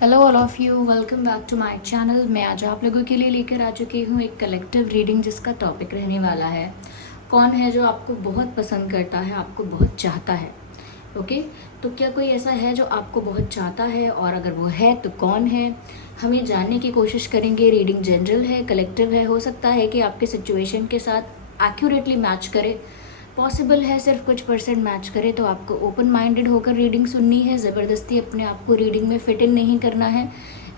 Hello all of you, welcome back to my channel. मैं आज आप लोगों के लिए लेकर आ चुकी हूँ एक कलेक्टिव रीडिंग जिसका टॉपिक रहने वाला है कौन है जो आपको बहुत पसंद करता है, आपको बहुत चाहता है। ओके, तो क्या कोई ऐसा है जो आपको बहुत चाहता है, और अगर वो है तो कौन है, हमें जानने की कोशिश करेंगे। रीडिंग जनरल है, कलेक्टिव है, हो सकता है कि आपके सिचुएशन के साथ एक्यूरेटली मैच करे, पॉसिबल है सिर्फ कुछ परसेंट मैच करे। तो आपको ओपन माइंडेड होकर रीडिंग सुननी है, ज़बरदस्ती अपने आप को रीडिंग में फिट इन नहीं करना है।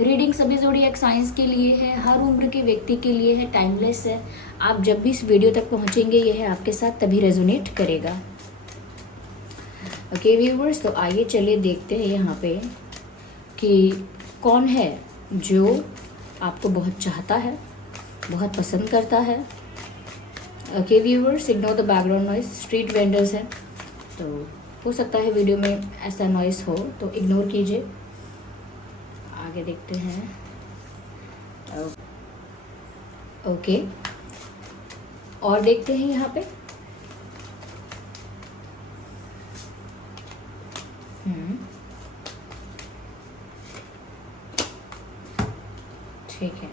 रीडिंग सभी ज़ोडिएक साइंस के लिए है, हर उम्र के व्यक्ति के लिए है, टाइमलेस है। आप जब भी इस वीडियो तक पहुंचेंगे यह आपके साथ तभी रेजोनेट करेगा। ओके व्यूवर्स, तो आइए चलिए देखते हैं यहाँ पे कि कौन है जो आपको बहुत चाहता है, बहुत पसंद करता है। Okay viewers, ignore the background noise, street vendors हैं तो हो सकता है वीडियो में ऐसा नॉइस हो, तो इग्नोर कीजिए। आगे देखते हैं। ओके, और देखते हैं यहाँ पे। ठीक है,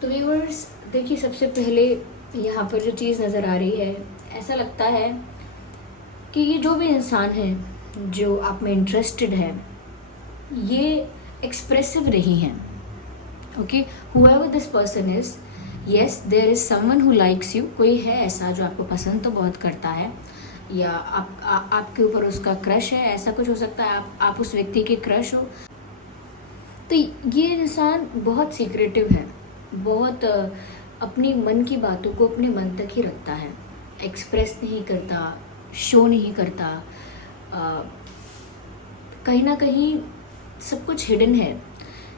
तो व्यूअर्स देखिए, सबसे पहले यहाँ पर जो चीज़ नज़र आ रही है, ऐसा लगता है कि ये जो भी इंसान है जो आप में इंटरेस्टेड है, ये एक्सप्रेसिव नहीं है। Okay, however this person is, yes there is someone who likes you. कोई है ऐसा जो आपको पसंद तो बहुत करता है, या आपके ऊपर उसका क्रश है, ऐसा कुछ हो सकता है। आप उस व्यक्ति के क्रश हो। तो ये इंसान बहुत सीक्रेटिव है, बहुत अपनी मन की बातों को अपने मन तक ही रखता है, एक्सप्रेस नहीं करता, शो नहीं करता। कहीं ना कहीं सब कुछ हिडन है।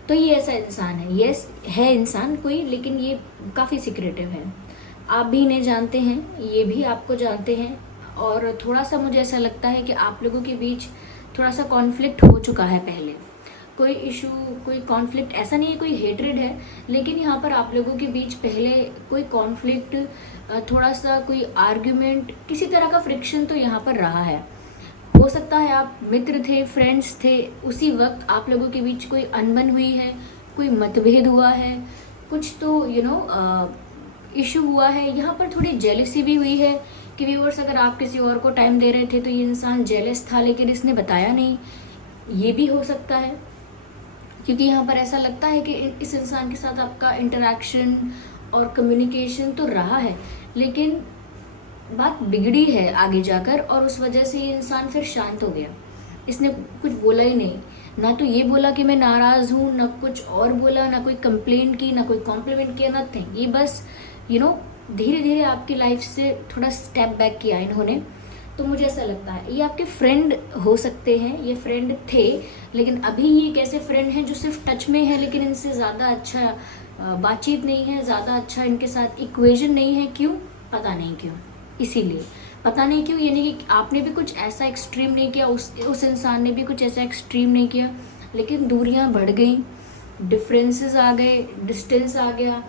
तो ये ऐसा इंसान है, यस है इंसान कोई, लेकिन ये काफ़ी सीक्रेटिव है। आप भी इन्हें जानते हैं, ये भी आपको जानते हैं, और थोड़ा सा मुझे ऐसा लगता है कि आप लोगों के बीच थोड़ा सा कॉन्फ्लिक्ट हो चुका है पहले। कोई इशू, कोई कॉन्फ्लिक्ट, ऐसा नहीं है कोई हेट्रेड है, लेकिन यहाँ पर आप लोगों के बीच पहले कोई कॉन्फ्लिक्ट, थोड़ा सा कोई आर्ग्यूमेंट, किसी तरह का फ्रिक्शन तो यहाँ पर रहा है। हो सकता है आप मित्र थे, फ्रेंड्स थे, उसी वक्त आप लोगों के बीच कोई अनबन हुई है, कोई मतभेद हुआ है, कुछ तो इशू हुआ है। यहाँ पर थोड़ी जेलसी भी हुई है कि व्यूअर्स, अगर आप किसी और को टाइम दे रहे थे तो ये इंसान जेलस था, लेकिन इसने बताया नहीं। ये भी हो सकता है, क्योंकि यहाँ पर ऐसा लगता है कि इस इंसान के साथ आपका इंटरेक्शन और कम्युनिकेशन तो रहा है, लेकिन बात बिगड़ी है आगे जाकर, और उस वजह से ये इंसान फिर शांत हो गया। इसने कुछ बोला ही नहीं, ना तो ये बोला कि मैं नाराज़ हूँ, ना कुछ और बोला, ना कोई कंप्लेंट की, ना कोई कॉम्प्लीमेंट किया, नथिंग। ये बस धीरे धीरे आपकी लाइफ से थोड़ा स्टेप बैक किया इन्होंने। तो मुझे ऐसा लगता है ये आपके फ्रेंड हो सकते हैं, ये फ्रेंड थे, लेकिन अभी ये कैसे फ्रेंड हैं जो सिर्फ टच में है, लेकिन इनसे ज़्यादा अच्छा बातचीत नहीं है, ज़्यादा अच्छा इनके साथ इक्वेशन नहीं है। क्यों? पता नहीं क्यों, इसीलिए पता नहीं क्यों। यानी कि आपने भी कुछ ऐसा एक्सट्रीम नहीं किया, उस इंसान ने भी कुछ ऐसा एक्सट्रीम नहीं किया, लेकिन दूरियां बढ़ गई, डिफरेंसेस आ गए, डिस्टेंस आ गया,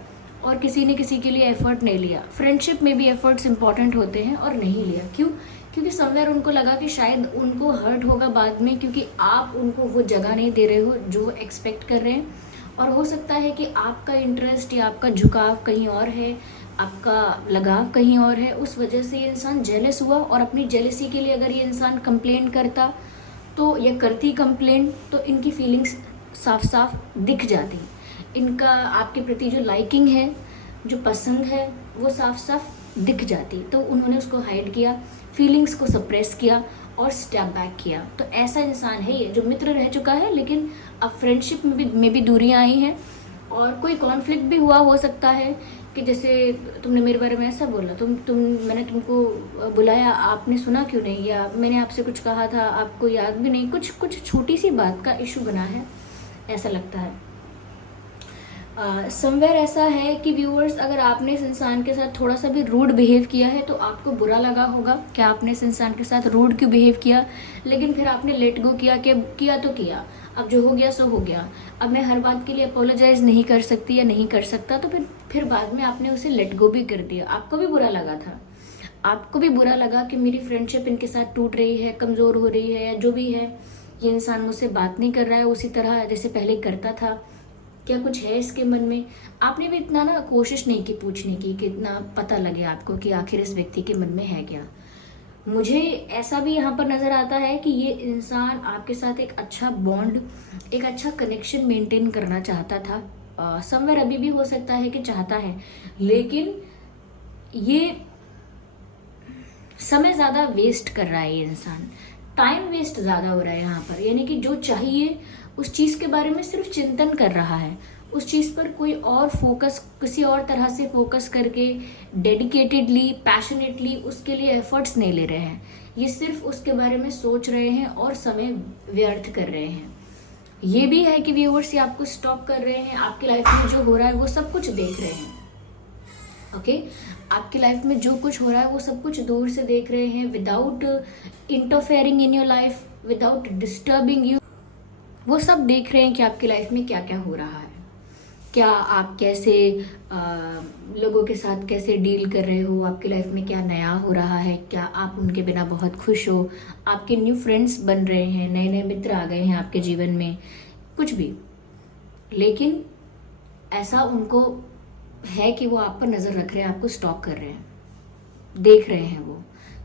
और किसी ने किसी के लिए एफर्ट नहीं लिया। फ्रेंडशिप में भी एफर्ट्स इंपॉर्टेंट होते हैं, और नहीं लिया। क्यों? क्योंकि समवेयर उनको लगा कि शायद उनको हर्ट होगा बाद में, क्योंकि आप उनको वो जगह नहीं दे रहे हो जो एक्सपेक्ट कर रहे हैं। और हो सकता है कि आपका इंटरेस्ट या आपका झुकाव कहीं और है, आपका लगाव कहीं और है, उस वजह से ये इंसान जेलस हुआ। और अपनी जेलसी के लिए अगर ये इंसान कंप्लेन करता तो, या करती कंप्लेन, तो इनकी फीलिंग्स साफ साफ दिख जाती। इनका आपके प्रति जो लाइकिंग है, जो पसंद है, वो साफ साफ दिख जाती। तो उन्होंने उसको हाइड किया, फीलिंग्स को सप्रेस किया और स्टेप बैक किया। तो ऐसा इंसान है ये, जो मित्र रह चुका है, लेकिन अब फ्रेंडशिप में भी दूरियां आई हैं, और कोई कॉन्फ्लिक्ट भी हुआ हो सकता है कि जैसे तुमने मेरे बारे में ऐसा बोला, मैंने तुमको बुलाया, आपने सुना क्यों नहीं, या मैंने आपसे कुछ कहा था, आपको याद भी नहीं। कुछ छोटी सी बात का इशू बना है, ऐसा लगता है। समवेयर ऐसा है कि व्यूअर्स, अगर आपने इस इंसान के साथ थोड़ा सा भी रूड बिहेव किया है तो आपको बुरा लगा होगा कि आपने इस इंसान के साथ रूड क्यों बिहेव किया, लेकिन फिर आपने लेट गो किया कि किया तो किया, अब जो हो गया सो हो गया, अब मैं हर बात के लिए अपोलोजाइज नहीं कर सकती या नहीं कर सकता, तो फिर बाद में आपने उसे लेट गो भी कर दिया, आपको भी बुरा लगा था। आपको भी बुरा लगा कि मेरी फ्रेंडशिप इनके साथ टूट रही है, कमज़ोर हो रही है, या जो भी है, ये इंसान मुझसे बात नहीं कर रहा है उसी तरह जैसे पहले करता था, क्या कुछ है इसके मन में। आपने भी इतना ना कोशिश नहीं की पूछने की कि इतना पता लगे आपको कि आखिर इस व्यक्ति के मन में है क्या। मुझे ऐसा भी यहाँ पर नज़र आता है कि ये इंसान आपके साथ एक अच्छा बॉन्ड, एक अच्छा कनेक्शन मेंटेन करना चाहता था। समवेयर अभी भी हो सकता है कि चाहता है, लेकिन ये समय ज़्यादा वेस्ट कर रहा है, ये इंसान टाइम वेस्ट ज़्यादा हो रहा है यहाँ पर। यानी कि जो चाहिए उस चीज़ के बारे में सिर्फ चिंतन कर रहा है, उस चीज़ पर कोई और फोकस, किसी और तरह से फोकस करके डेडिकेटेडली, पैशनेटली उसके लिए एफर्ट्स नहीं ले रहे हैं। ये सिर्फ उसके बारे में सोच रहे हैं और समय व्यर्थ कर रहे हैं। ये भी है कि व्यूअर्स ये आपको स्टॉप कर रहे हैं, आपकी लाइफ में जो हो रहा है वो सब कुछ देख रहे हैं। ओके, आपकी लाइफ में जो कुछ हो रहा है वो सब कुछ दूर से देख रहे हैं, without interfering in your life, without disturbing you. वो सब देख रहे हैं कि आपकी लाइफ में क्या क्या हो रहा है, क्या आप कैसे लोगों के साथ कैसे डील कर रहे हो, आपकी लाइफ में क्या नया हो रहा है, क्या आप उनके बिना बहुत खुश हो, आपके न्यू फ्रेंड्स बन रहे हैं, नए नए मित्र आ गए हैं आपके जीवन में, कुछ भी। लेकिन ऐसा उनको है कि वो आप पर नज़र रख रहे हैं, आपको स्टॉक कर रहे हैं, देख रहे हैं। वो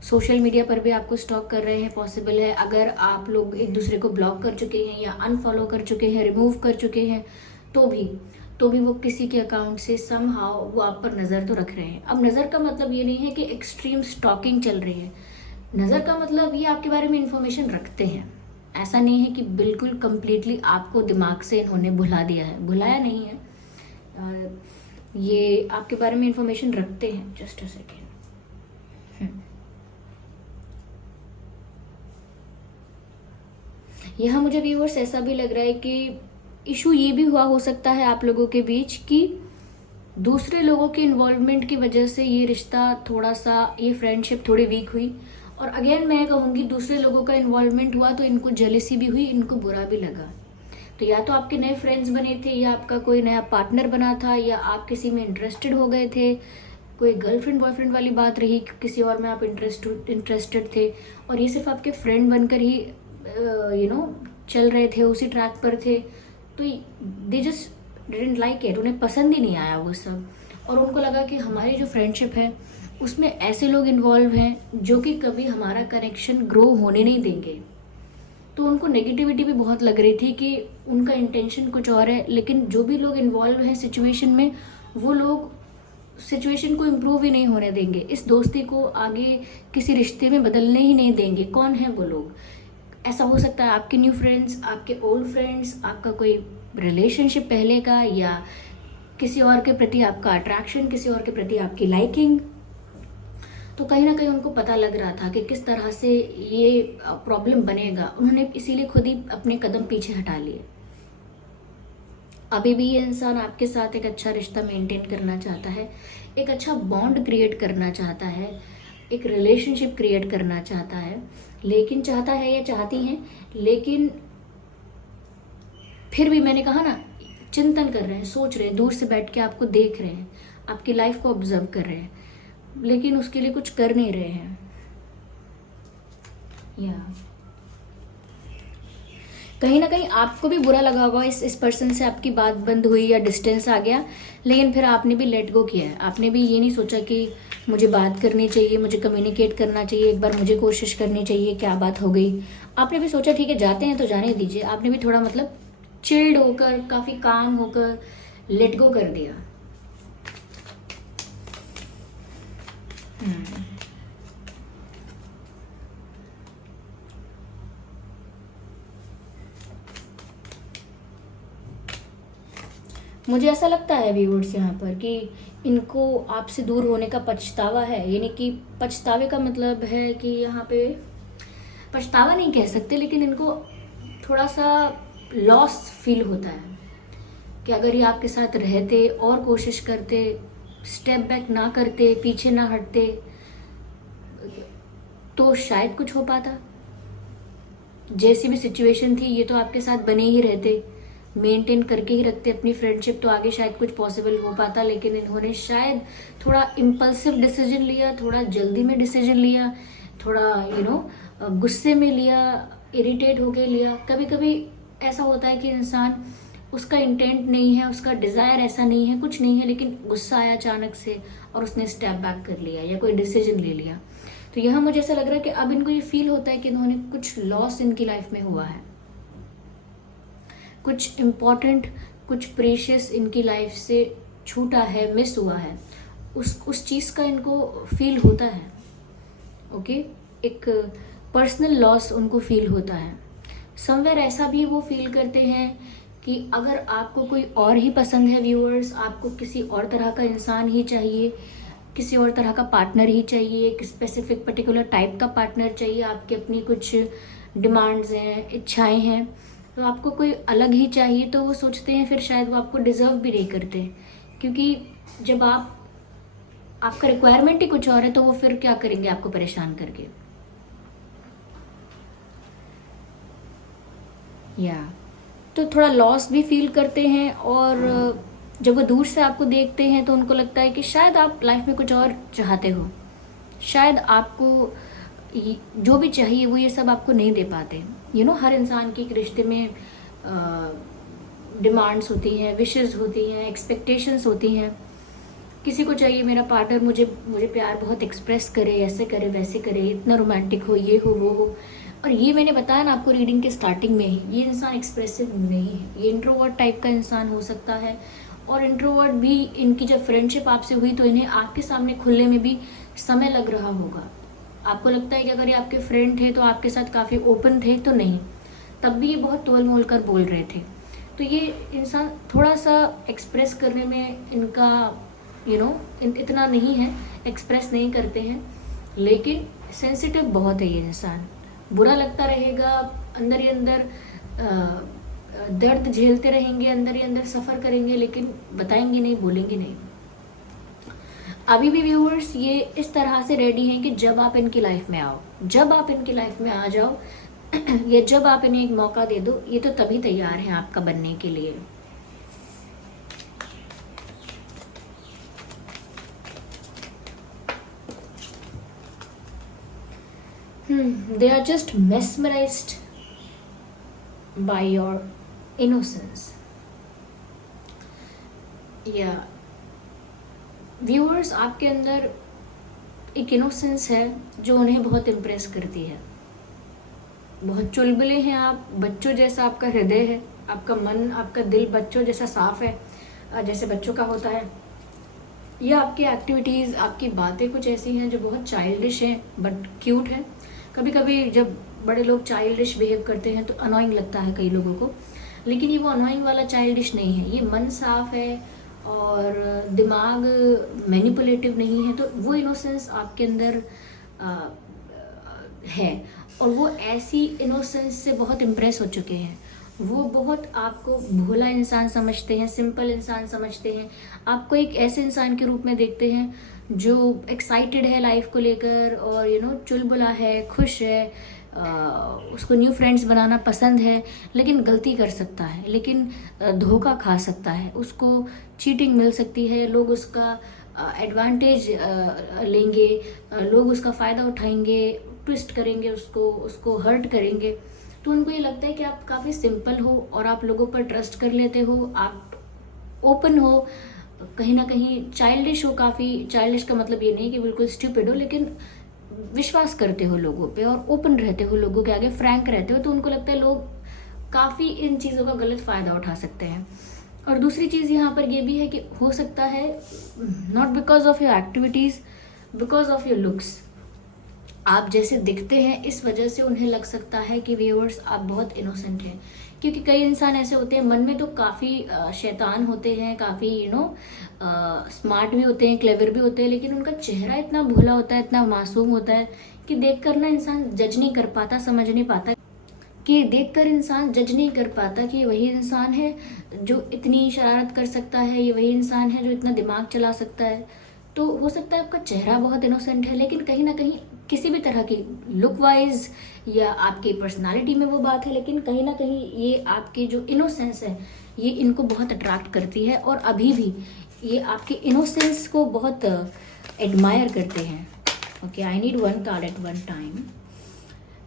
सोशल मीडिया पर भी आपको स्टॉक कर रहे हैं। पॉसिबल है अगर आप लोग एक दूसरे को ब्लॉक कर चुके हैं या अनफॉलो कर चुके हैं, रिमूव कर चुके हैं, तो भी वो किसी के अकाउंट से समहाउ वो आप पर नज़र तो रख रहे हैं। अब नज़र का मतलब ये नहीं है कि एक्सट्रीम स्टॉकिंग चल रही है। नज़र का मतलब ये आपके बारे में इंफॉर्मेशन रखते हैं। ऐसा नहीं है कि बिल्कुल कंप्लीटली आपको दिमाग से इन्होंने भुला दिया है, भुलाया नहीं है। ये आपके बारे में इंफॉर्मेशन रखते हैं। Just a second. यहाँ मुझे व्यूअर्स ऐसा भी लग रहा है कि इशू ये भी हुआ हो सकता है आप लोगों के बीच कि दूसरे लोगों के इन्वॉल्वमेंट की वजह से ये रिश्ता थोड़ा सा, ये फ्रेंडशिप थोड़ी वीक हुई। और अगेन मैं कहूँगी दूसरे लोगों का इन्वॉल्वमेंट हुआ तो इनको जेलसी भी हुई, इनको बुरा भी लगा। तो या तो आपके नए फ्रेंड्स बने थे, या आपका कोई नया पार्टनर बना था, या आप किसी में इंटरेस्टेड हो गए थे, कोई गर्लफ्रेंड बॉयफ्रेंड वाली बात रही, किसी और में आप इंटरेस्टेड थे, और ये सिर्फ आपके फ्रेंड बनकर ही चल रहे थे, उसी ट्रैक पर थे। तो they just didn't like it, उन्हें पसंद ही नहीं आया वो सब। और उनको लगा कि हमारी जो फ्रेंडशिप है उसमें ऐसे लोग इन्वॉल्व हैं जो कि कभी हमारा कनेक्शन ग्रो होने नहीं देंगे। तो उनको नेगेटिविटी भी बहुत लग रही थी कि उनका इंटेंशन कुछ और है, लेकिन जो भी लोग इन्वॉल्व हैं सिचुएशन में, वो लोग सिचुएशन को इम्प्रूव ही नहीं होने देंगे, इस दोस्ती को आगे किसी रिश्ते में बदलने ही नहीं देंगे। कौन है वो लोग? ऐसा हो सकता है आपके न्यू फ्रेंड्स, आपके ओल्ड फ्रेंड्स, आपका कोई रिलेशनशिप पहले का, या किसी और के प्रति आपका अट्रैक्शन, किसी और के प्रति आपकी लाइकिंग। तो कहीं ना कहीं उनको पता लग रहा था कि किस तरह से ये प्रॉब्लम बनेगा, उन्होंने इसीलिए खुद ही अपने कदम पीछे हटा लिए। अभी भी ये इंसान आपके साथ एक अच्छा रिश्ता मेंटेन करना चाहता है, एक अच्छा बॉन्ड क्रिएट करना चाहता है, एक रिलेशनशिप क्रिएट करना चाहता है, लेकिन चाहता है या चाहती हैं, लेकिन फिर भी मैंने कहा ना, चिंतन कर रहे हैं, सोच रहे हैं, दूर से बैठ के आपको देख रहे हैं, आपकी लाइफ को ऑब्जर्व कर रहे हैं, लेकिन उसके लिए कुछ कर नहीं रहे हैं। या कहीं ना कहीं आपको भी बुरा लगा होगा, इस पर्सन से आपकी बात बंद हुई या डिस्टेंस आ गया, लेकिन फिर आपने भी लेट गो किया है। आपने भी ये नहीं सोचा कि मुझे बात करनी चाहिए, मुझे कम्युनिकेट करना चाहिए, एक बार मुझे कोशिश करनी चाहिए, क्या बात हो गई। आपने भी सोचा ठीक है जाते हैं तो जाने दीजिए। आपने भी थोड़ा मतलब चिल्ड होकर, काफ़ी काम होकर लेट गो कर दिया। मुझे ऐसा लगता है व्यूअर्स यहाँ पर कि इनको आपसे दूर होने का पछतावा है। यानी कि पछतावे का मतलब है कि यहाँ पे पछतावा नहीं कह सकते, लेकिन इनको थोड़ा सा लॉस फील होता है कि अगर ये आपके साथ रहते और कोशिश करते, स्टेप बैक ना करते, पीछे ना हटते, तो शायद कुछ हो पाता। जैसी भी सिचुएशन थी ये तो आपके साथ बने ही रहते, मेंटेन करके ही रखते अपनी फ्रेंडशिप तो आगे शायद कुछ पॉसिबल हो पाता, लेकिन इन्होंने शायद थोड़ा इम्पल्सिव डिसीजन लिया, थोड़ा जल्दी में डिसीजन लिया, थोड़ा गुस्से में लिया, इरिटेट होके लिया। कभी कभी ऐसा होता है कि इंसान, उसका इंटेंट नहीं है, उसका डिज़ायर ऐसा नहीं है, कुछ नहीं है, लेकिन गुस्सा आया अचानक से और उसने स्टेप बैक कर लिया या कोई डिसीजन ले लिया। तो यहाँ मुझे ऐसा लग रहा है कि अब इनको ये फील होता है कि इन्होंने कुछ लॉस इनकी लाइफ में हुआ है, कुछ इम्पॉर्टेंट, कुछ प्रेशियस इनकी लाइफ से छूटा है, मिस हुआ है, उस चीज़ का इनको फील होता है। ओके, एक पर्सनल लॉस उनको फील होता है। समवेयर ऐसा भी वो फील करते हैं कि अगर आपको कोई और ही पसंद है व्यूअर्स, आपको किसी और तरह का इंसान ही चाहिए, किसी और तरह का पार्टनर ही चाहिए, एक स्पेसिफिक पर्टिकुलर टाइप का पार्टनर चाहिए, आपकी अपनी कुछ डिमांड्स हैं, इच्छाएं हैं, तो आपको कोई अलग ही चाहिए, तो वो सोचते हैं फिर शायद वो आपको डिज़र्व भी नहीं करते, क्योंकि जब आपका रिक्वायरमेंट ही कुछ और है तो वो फिर क्या करेंगे आपको परेशान करके। तो थोड़ा लॉस भी फील करते हैं, और जब वो दूर से आपको देखते हैं तो उनको लगता है कि शायद आप लाइफ में कुछ और चाहते हो, शायद आपको जो भी चाहिए वो ये सब आपको नहीं दे पाते। हर इंसान की एक रिश्ते में डिमांड्स होती हैं, विशेस होती हैं, एक्सपेक्टेशंस होती हैं। किसी को चाहिए मेरा पार्टनर मुझे प्यार बहुत एक्सप्रेस करे, ऐसे करे, वैसे करे, इतना रोमांटिक हो, ये हो, वो हो। और ये मैंने बताया ना आपको रीडिंग के स्टार्टिंग में ही, ये इंसान एक्सप्रेसिव नहीं है, ये इंट्रोवर्ट टाइप का इंसान हो सकता है। और इंट्रोवर्ट भी, इनकी जब फ्रेंडशिप आपसे हुई तो इन्हें आपके सामने खुलने में भी समय लग रहा होगा। आपको लगता है कि अगर ये आपके फ्रेंड थे तो आपके साथ काफ़ी ओपन थे, तो नहीं, तब भी ये बहुत तोल मोल कर बोल रहे थे। तो ये इंसान थोड़ा सा एक्सप्रेस करने में इनका इतना नहीं है, एक्सप्रेस नहीं करते हैं, लेकिन सेंसिटिव बहुत है ये इंसान। बुरा लगता रहेगा, अंदर ही अंदर दर्द झेलते रहेंगे, अंदर ही अंदर सफ़र करेंगे, लेकिन बताएंगे नहीं, बोलेंगे नहीं। अभी भी व्यूअर्स ये इस तरह से रेडी हैं कि जब आप इनकी लाइफ में आओ, जब आप इनकी लाइफ में आ जाओ या जब आप इन्हें एक मौका दे दो, ये तो तभी तैयार हैं आपका बनने के लिए। They are just mesmerized by your innocence. Viewers, आपके अंदर एक इनोसेंस है जो उन्हें बहुत इम्प्रेस करती है। बहुत चुलबुले हैं आप, बच्चों जैसा आपका हृदय है, आपका मन, आपका दिल बच्चों जैसा साफ है, जैसे बच्चों का होता है। या आपकी एक्टिविटीज़, आपकी बातें कुछ ऐसी हैं जो बहुत चाइल्डिश हैं बट क्यूट है। कभी कभी जब बड़े लोग चाइल्डिश बिहेव करते हैं तो अनोइंग लगता है कई लोगों को, लेकिन ये वो अनोइंग वाला चाइल्डिश नहीं है। ये मन साफ है और दिमाग मैनिपुलेटिव नहीं है, तो वो इनोसेंस आपके अंदर है। और वो ऐसी इनोसेंस से बहुत इम्प्रेस हो चुके हैं। वो बहुत आपको भोला इंसान समझते हैं, सिंपल इंसान समझते हैं, आपको एक ऐसे इंसान के रूप में देखते हैं जो एक्साइटेड है लाइफ को लेकर, और चुलबुला है, खुश है, उसको न्यू फ्रेंड्स बनाना पसंद है, लेकिन गलती कर सकता है, लेकिन धोखा खा सकता है, उसको चीटिंग मिल सकती है, लोग उसका एडवांटेज लेंगे, लोग उसका फ़ायदा उठाएंगे, ट्विस्ट करेंगे, उसको हर्ट करेंगे। तो उनको ये लगता है कि आप काफ़ी सिंपल हो और आप लोगों पर ट्रस्ट कर लेते हो, आप ओपन हो, कहीं ना कहीं चाइल्डिश हो। काफ़ी चाइल्डिश का मतलब ये नहीं कि बिल्कुल स्टूपिड हो, लेकिन विश्वास करते हो लोगों पे और ओपन रहते हो, लोगों के आगे फ्रैंक रहते हो। तो उनको लगता है लोग काफ़ी इन चीज़ों का गलत फ़ायदा उठा सकते हैं। और दूसरी चीज़ यहाँ पर ये भी है कि हो सकता है not because of your activities, because of your looks, आप जैसे दिखते हैं इस वजह से उन्हें लग सकता है कि व्यूअर्स आप बहुत इनोसेंट हैं। क्योंकि कई इंसान ऐसे होते हैं, मन में तो काफ़ी शैतान होते हैं, काफ़ी स्मार्ट भी होते हैं, क्लेवर भी होते हैं, लेकिन उनका चेहरा इतना भोला होता है, इतना मासूम होता है कि देखकर ना इंसान जज नहीं कर पाता, समझ नहीं पाता, कि देखकर इंसान जज नहीं कर पाता कि वही इंसान है जो इतनी शरारत कर सकता है, ये वही इंसान है जो इतना दिमाग चला सकता है। तो हो सकता है आपका चेहरा बहुत इनोसेंट है, लेकिन कहीं ना कहीं किसी भी तरह की लुक वाइज या आपकी पर्सनालिटी में वो बात है, लेकिन कहीं ना कहीं ये आपकी जो इनोसेंस है, ये इनको बहुत अट्रैक्ट करती है और अभी भी ये आपके इनोसेंस को बहुत एडमायर करते हैं। Okay, I need one card at one time.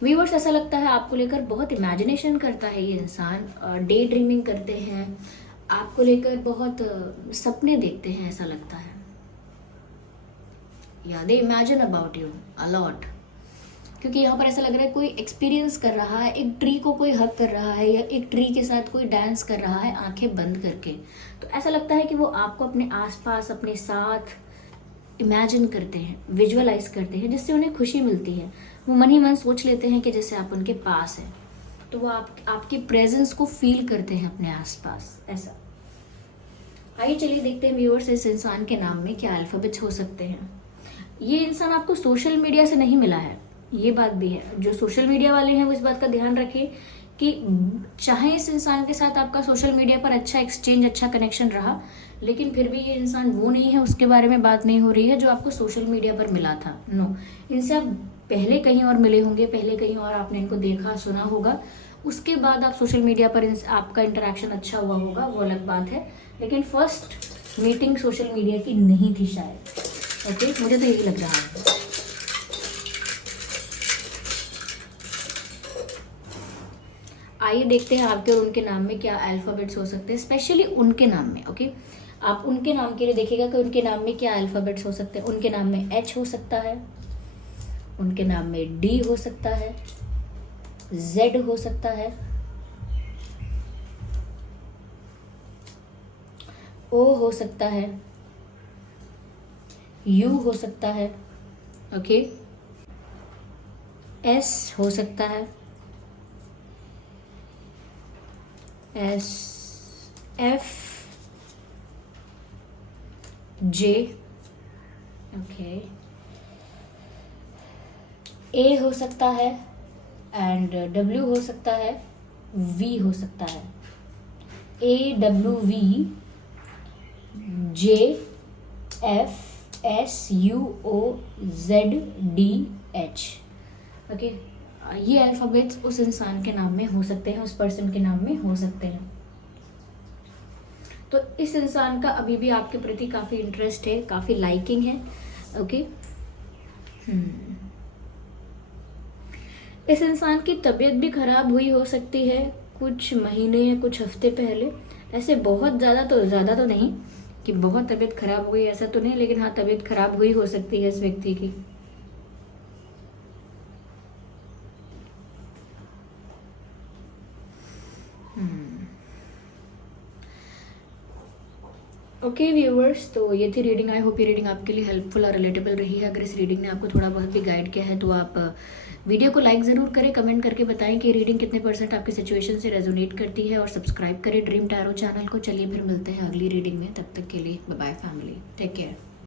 Viewers, ऐसा लगता है आपको लेकर बहुत इमेजिनेशन करता है ये इंसान, डे ड्रीमिंग करते हैं, आपको लेकर बहुत सपने देखते हैं, ऐसा लगता है। या they imagine about you a lot, क्योंकि यहाँ पर ऐसा लग रहा है कोई एक्सपीरियंस कर रहा है, एक ट्री को कोई हग कर रहा है या एक ट्री के साथ कोई डांस कर रहा है आंखें बंद करके। तो ऐसा लगता है कि वो आपको अपने आसपास अपने साथ इमेजिन करते हैं, विजुअलाइज करते हैं, जिससे उन्हें खुशी मिलती है। वो मन ही मन सोच लेते हैं कि जैसे आप उनके पास हैं, तो वो आपकी प्रेजेंस को फील करते हैं अपने आसपास, ऐसा। आइए चलिए देखते हैं व्यूअर्स, इस इंसान के नाम में क्या अल्फाबेट्स हो सकते हैं। ये इंसान आपको सोशल मीडिया से नहीं मिला है, ये बात भी है। जो सोशल मीडिया वाले हैं वो इस बात का ध्यान रखें कि चाहे इस इंसान के साथ आपका सोशल मीडिया पर अच्छा एक्सचेंज, अच्छा कनेक्शन रहा, लेकिन फिर भी ये इंसान वो नहीं है, उसके बारे में बात नहीं हो रही है जो आपको सोशल मीडिया पर मिला था। नो, इनसे आप पहले कहीं और मिले होंगे, पहले कहीं और आपने इनको देखा सुना होगा, उसके बाद आप सोशल मीडिया पर आपका इंटरेक्शन अच्छा हुआ होगा, वो अलग बात है। लेकिन फर्स्ट मीटिंग सोशल मीडिया की नहीं थी शायद। ओके, मुझे तो यही लग रहा है। आइए देखते हैं आपके और उनके नाम में क्या अल्फाबेट्स हो सकते हैं, स्पेशली उनके नाम में। ओके, आप उनके नाम के लिए देखिएगा कि उनके नाम में क्या अल्फाबेट्स हो सकते हैं। उनके नाम में H हो सकता है, उनके नाम में D हो सकता है, Z हो सकता है, O हो सकता है, U हो सकता है, ओके, S हो सकता है, S, F, J, okay, A हो सकता है एंड W हो सकता है, V हो सकता है, A, W, V, J, F, S, U, O, Z, D, H। Okay, ये अल्फ़ाबेट्स उस इंसान के नाम में हो सकते हैं, उस पर्सन के नाम में हो सकते हैं। तो इस इंसान का अभी भी आपके प्रति काफ़ी इंटरेस्ट है, काफ़ी लाइकिंग है। ओके, इस इंसान की तबीयत भी खराब हुई हो सकती है कुछ महीने या कुछ हफ्ते पहले। ऐसे बहुत ज़्यादा तो नहीं कि बहुत तबीयत खराब हुई, ऐसा तो नहीं, लेकिन हाँ तबीयत खराब हुई हो सकती है इस व्यक्ति की। ओके व्यूअर्स, तो ये थी रीडिंग। आई होप ये रीडिंग आपके लिए हेल्पफुल और रिलेटेबल रही है। अगर इस रीडिंग ने आपको थोड़ा बहुत भी गाइड किया है तो आप वीडियो को लाइक ज़रूर करें, कमेंट करके बताएं कि रीडिंग कितने % आपकी सिचुएशन से रेजोनेट करती है, और सब्सक्राइब करें ड्रीम टैरो चैनल को। चलिए फिर मिलते हैं अगली रीडिंग में, तब तक के लिए bye bye family, take care.